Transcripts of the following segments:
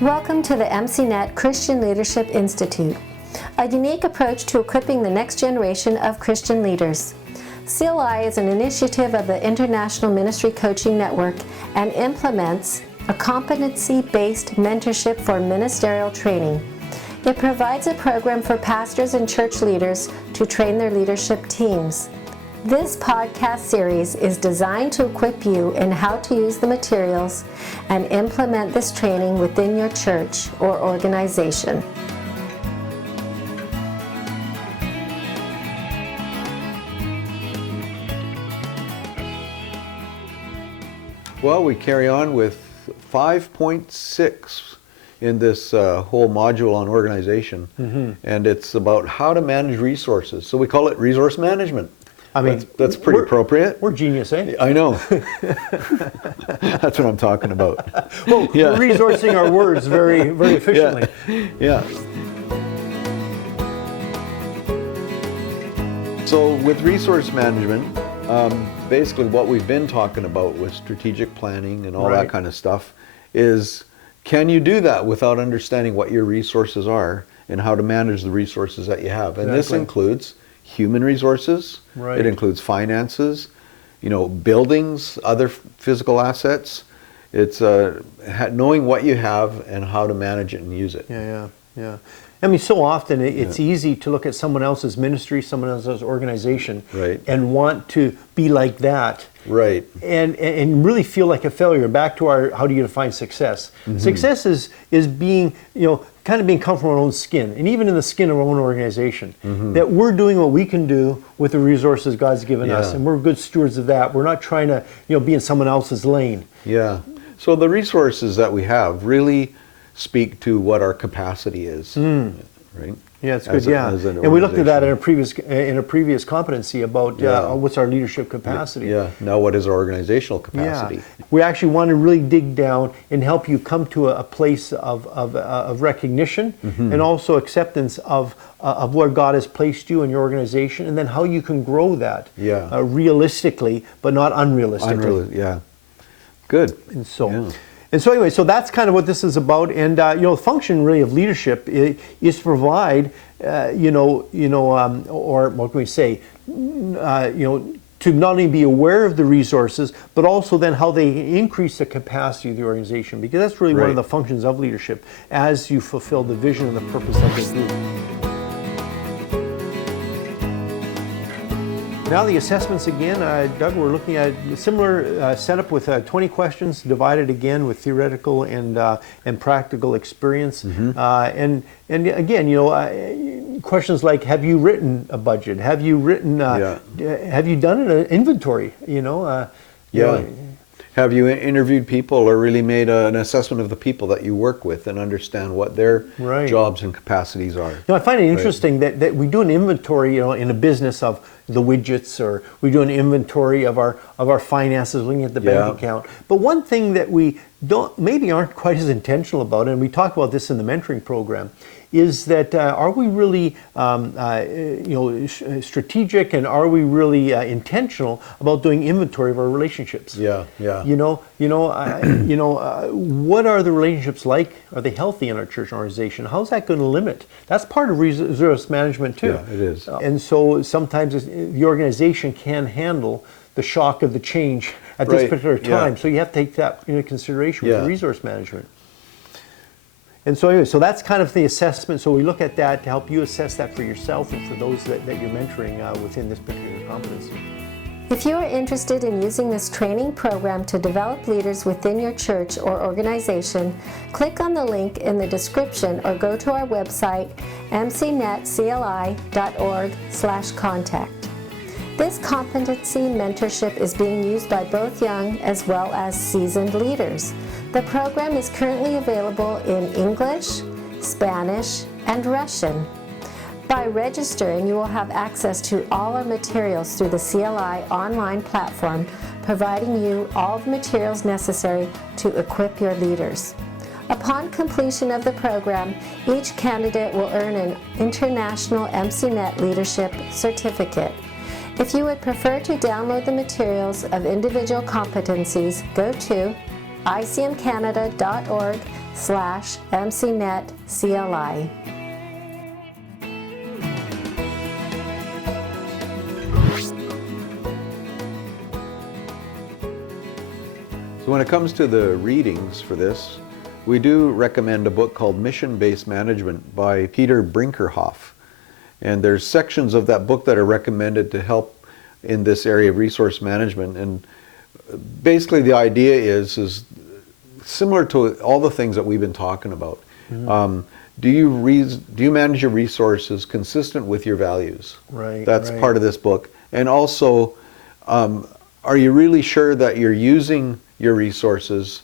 Welcome to the MCNet Christian Leadership Institute, a unique approach to equipping the next generation of Christian leaders. CLI is an initiative of the International Ministry Coaching Network and implements a competency-based mentorship for ministerial training. It provides a program for pastors and church leaders to train their leadership teams. This podcast series is designed to equip you in how to use the materials and implement this training within your church or organization. Well, we carry on with 5.6 in this whole module on organization, and it's about how to manage resources. So we call it resource management. I mean, that's pretty appropriate. We're genius, eh? I know. That's what I'm talking about. Well, we're resourcing our words very, very efficiently. Yeah. So with resource management, basically what we've been talking about with strategic planning and all that kind of stuff is, can you do that without understanding what your resources are and how to manage the resources that you have? And this includes human resources, it includes finances, buildings, other physical assets. It's knowing what you have and how to manage it and use it. Yeah. I mean, so often it's easy to look at someone else's ministry, someone else's organization, and want to be like that. Right. And really feel like a failure. Back to our, how do you define success? Success is being, kind of being comfortable in our own skin, and even in the skin of our own organization. That we're doing what we can do with the resources God's given us, and we're good stewards of that. We're not trying to, be in someone else's lane. Yeah. So the resources that we have really speak to what our capacity is, right? Yeah, it's good. And we looked at that in a previous competency about what's our leadership capacity. Yeah. Now, what is our organizational capacity? Yeah. We actually want to really dig down and help you come to a place of recognition and also acceptance of where God has placed you in your organization, and then how you can grow that realistically, but not unrealistically. Good. And so anyway, so that's kind of what this is about. And the function really of leadership is to provide, or what can we say, to not only be aware of the resources, but also then how they increase the capacity of the organization, because that's really one of the functions of leadership as you fulfill the vision and the purpose of the group. Now the assessments again, Doug, we're looking at a similar setup with 20 questions divided again with theoretical and practical experience. And again, questions like, have you written a budget? Have you written, have you done an inventory? Have you interviewed people or really made an assessment of the people that you work with and understand what their jobs and capacities are? I find it interesting that we do an inventory, in a business of the widgets, or we do an inventory of our finances, looking at the bank account. But one thing that we maybe aren't quite as intentional about, and we talk about this in the mentoring program, is that are we really strategic, and are we really intentional about doing inventory of our relationships? What are the relationships like? Are they healthy in our church organization? How's that going to limit? That's part of resource management too. Yeah, it is. And so sometimes the organization can handle the shock of the change at this particular time. So you have to take that into consideration with the resource management. And so anyway, so that's kind of the assessment. So we look at that to help you assess that for yourself and for those that you're mentoring within this particular competency. If you are interested in using this training program to develop leaders within your church or organization, click on the link in the description or go to our website, mcnetcli.org/contact. This competency mentorship is being used by both young as well as seasoned leaders. The program is currently available in English, Spanish, and Russian. By registering, you will have access to all our materials through the CLI online platform, providing you all the materials necessary to equip your leaders. Upon completion of the program, each candidate will earn an International MCNet Leadership Certificate. If you would prefer to download the materials of individual competencies, go to icmcanada.org/MCNetCLI. So when it comes to the readings for this, we do recommend a book called Mission-Based Management by Peter Brinkerhoff. And there's sections of that book that are recommended to help in this area of resource management. And basically the idea is similar to all the things that we've been talking about. Mm-hmm. Do you manage your resources consistent with your values? Right. That's part of this book. And also, are you really sure that you're using your resources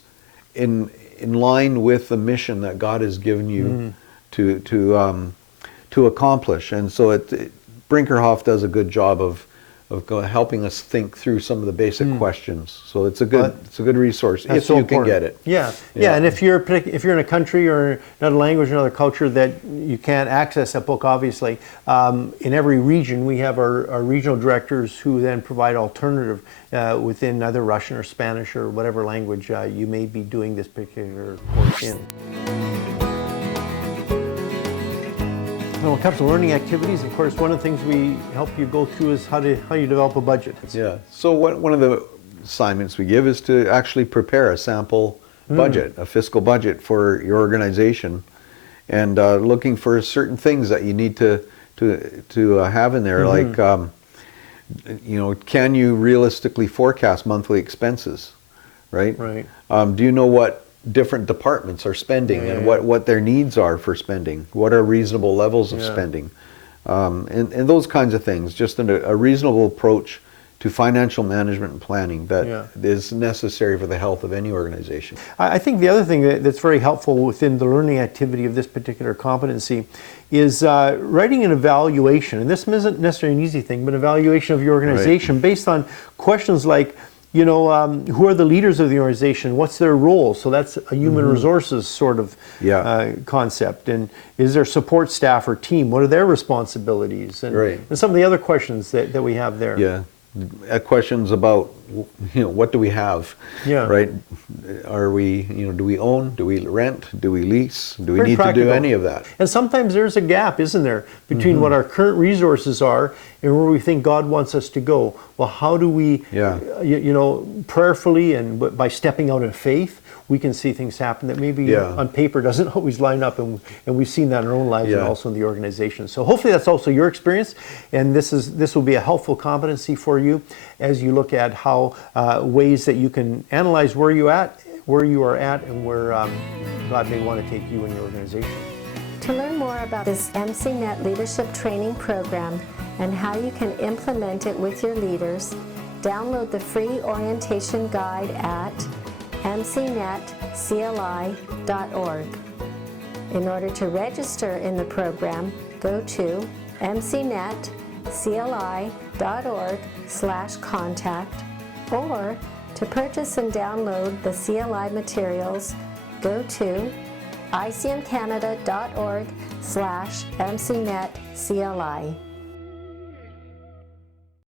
in line with the mission that God has given you to accomplish? And so Brinkerhoff does a good job of helping us think through some of the basic questions. So it's a good resource if you can get it. Yeah. And if you're in a country or another language, another culture that you can't access that book, obviously, in every region we have our regional directors who then provide alternative within either Russian or Spanish or whatever language you may be doing this particular course in. When it comes to learning activities, of course, one of the things we help you go through is how you develop a budget. Yeah. So one of the assignments we give is to actually prepare a sample budget, a fiscal budget for your organization, and looking for certain things that you need to have in there, like can you realistically forecast monthly expenses, right? Right. Do you know what different departments are spending and what their needs are for spending? What are reasonable levels of spending? And those kinds of things. Just a reasonable approach to financial management and planning that is necessary for the health of any organization. I think the other thing that's very helpful within the learning activity of this particular competency is writing an evaluation. And this isn't necessarily an easy thing, but an evaluation of your organization based on questions like, who are the leaders of the organization? What's their role? So that's a human resources sort of concept. And is there support staff or team? What are their responsibilities? And some of the other questions that we have there. Yeah. Questions about, what do we have? Yeah. Right? Are we, do we own? Do we rent? Do we lease? Do we Very need practical. to do any of that? And sometimes there's a gap, isn't there, between what our current resources are and where we think God wants us to go. Well, how do we, prayerfully and by stepping out in faith, we can see things happen that maybe on paper doesn't always line up, and we've seen that in our own lives and also in the organization. So hopefully that's also your experience, and this will be a helpful competency for you as you look at how ways that you can analyze where you are at, and where God may want to take you and your organization. To learn more about this MCNet Leadership Training Program and how you can implement it with your leaders, download the free orientation guide at MCNetCLI.org. In order to register in the program, go to MCNetCLI.org/contact, or to purchase and download the CLI materials, go to icmcanada.org/MCNetCLI.